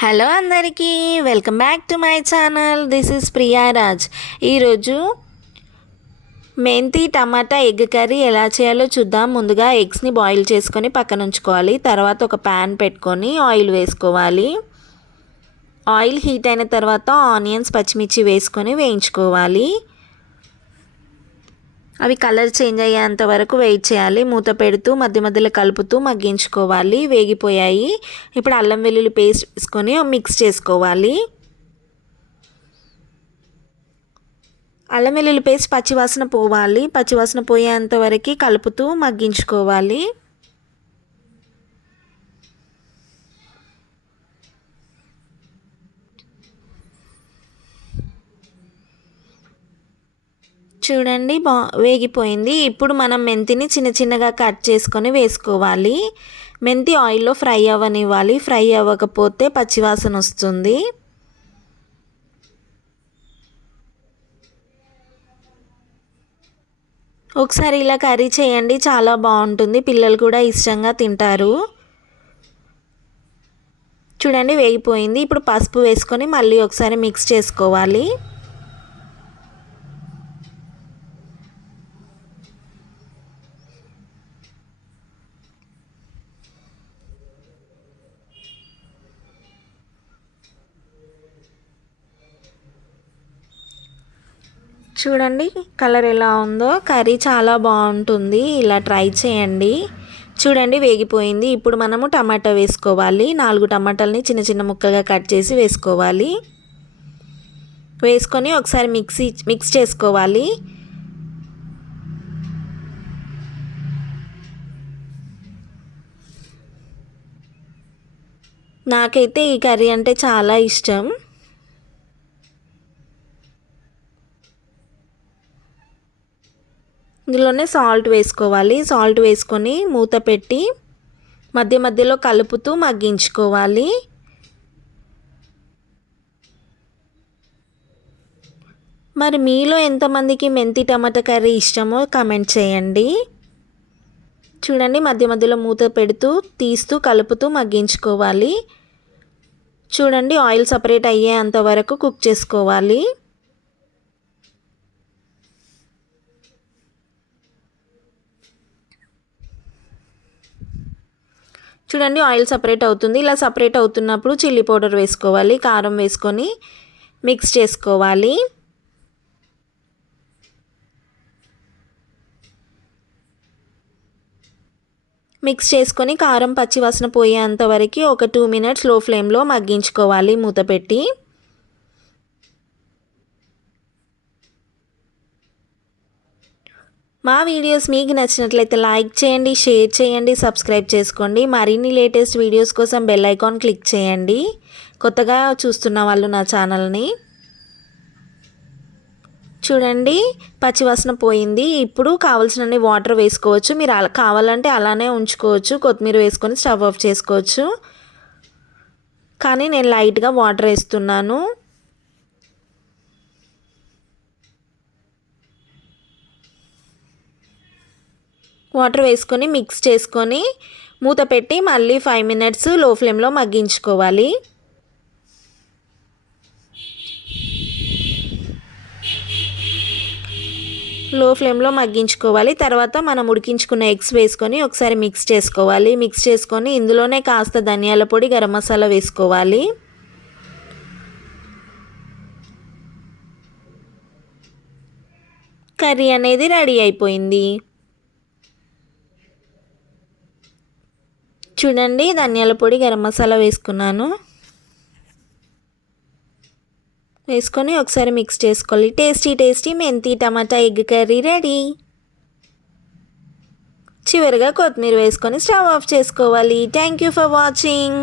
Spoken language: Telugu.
హలో అందరికీ welcome back to my channel. This is Priyaraj ఈరోజు మెంతి టమాటా ఎగ్ కర్రీ ఎలా చేయాలో చూద్దాం. ముందుగా ఎగ్స్ని బాయిల్ చేసుకొని పక్కన ఉంచుకోవాలి. తర్వాత ఒక ప్యాన్ పెట్టుకొని ఆయిల్ వేసుకోవాలి. ఆయిల్ హీట్ అయిన తర్వాత ఆనియన్స్ పచ్చిమిర్చి వేసుకొని వేయించుకోవాలి. అవి కలర్ చేంజ్ అయ్యేంత వరకు వెయిట్ చేయాలి. మూత పెడుతూ మధ్య మధ్యలో కలుపుతూ మగ్గించుకోవాలి. వేగిపోయాయి. ఇప్పుడు అల్లం వెల్లుల్లి పేస్ట్ వేసుకొని మిక్స్ చేసుకోవాలి. అల్లం వెల్లుల్లి పేస్ట్ పచ్చివాసన పోవాలి. పచ్చివాసన పోయేంత వరకు కలుపుతూ మగ్గించుకోవాలి. చూడండి బా వేగిపోయింది. ఇప్పుడు మనం మెంతిని చిన్న చిన్నగా కట్ చేసుకొని వేసుకోవాలి. మెంతి ఆయిల్లో ఫ్రై అవ్వనివ్వాలి. ఫ్రై అవ్వకపోతే పచ్చివాసన వస్తుంది. ఒకసారి ఇలా కర్రీ చేయండి చాలా బాగుంటుంది. పిల్లలు కూడా ఇష్టంగా తింటారు. చూడండి వేగిపోయింది. ఇప్పుడు పసుపు వేసుకొని మళ్ళీ ఒకసారి మిక్స్ చేసుకోవాలి. చూడండి కలర్ ఎలా ఉందో. కర్రీ చాలా బాగుంటుంది. ఇలా ట్రై చేయండి. చూడండి వేగిపోయింది. ఇప్పుడు మనము టమాటా వేసుకోవాలి. నాలుగు టమాటాలని చిన్న చిన్న ముక్కగా కట్ చేసి వేసుకోవాలి. వేసుకొని ఒకసారి మిక్సీ మిక్స్ చేసుకోవాలి. నాకైతే ఈ కర్రీ అంటే చాలా ఇష్టం. ఇందులోనే సాల్ట్ వేసుకోవాలి. సాల్ట్ వేసుకొని మూత పెట్టి మధ్య మధ్యలో కలుపుతూ మగ్గించుకోవాలి. మరి మీలో ఎంతమందికి మెంతి టమాటా కర్రీ ఇష్టమో కామెంట్ చేయండి. చూడండి మధ్య మధ్యలో మూత పెడుతూ తీస్తూ కలుపుతూ మగ్గించుకోవాలి. చూడండి ఆయిల్ సపరేట్ అయ్యేంత వరకు కుక్ చేసుకోవాలి. చూడండి ఆయిల్ సపరేట్ అవుతుంది. ఇలా సపరేట్ అవుతున్నప్పుడు చిల్లీ పౌడర్ వేసుకోవాలి. కారం వేసుకొని మిక్స్ చేసుకోవాలి. మిక్స్ చేసుకొని కారం పచ్చివాసన పోయేంత వరకు ఒక టూ మినిట్స్లో ఫ్లేమ్లో మగ్గించుకోవాలి మూత పెట్టి. మా వీడియోస్ మీకు నచ్చినట్లయితే లైక్ చేయండి షేర్ చేయండి సబ్స్క్రైబ్ చేసుకోండి. మరిన్ని లేటెస్ట్ వీడియోస్ కోసం బెల్ ఐకాన్ క్లిక్ చేయండి. కొత్తగా చూస్తున్న వాళ్ళు నా ఛానల్ని చూడండి. పచ్చివాసన పోయింది. ఇప్పుడు కావాల్సినన్ని వాటర్ వేసుకోవచ్చు. మీరు అలా కావాలంటే అలానే ఉంచుకోవచ్చు. కొత్తిమీర వేసుకొని స్టవ్ ఆఫ్ చేసుకోవచ్చు. కానీ నేను లైట్గా వాటర్ వేస్తున్నాను. వాటర్ వేసుకొని మిక్స్ చేసుకొని మూత పెట్టి మళ్ళీ ఫైవ్ మినిట్స్లో ఫ్లేమ్లో మగ్గించుకోవాలి లో ఫ్లేమ్లో మగ్గించుకోవాలి. తర్వాత మనం ఉడికించుకున్న ఎగ్స్ వేసుకొని ఒకసారి మిక్స్ చేసుకోవాలి. మిక్స్ చేసుకొని ఇందులోనే కాస్త ధనియాల పొడి గరం మసాలా వేసుకోవాలి. కర్రీ అనేది రెడీ అయిపోయింది. చూడండి ధనియాల పొడి గరం మసాలా వేసుకున్నాను. వేసుకొని ఒకసారి మిక్స్ చేసుకోవాలి. టేస్టీ టేస్టీ మెంతి టమాటా ఎగ్ కర్రీ రెడీ. చివరిగా కొత్తిమీర వేసుకొని స్టవ్ ఆఫ్ చేసుకోవాలి. Thank you for watching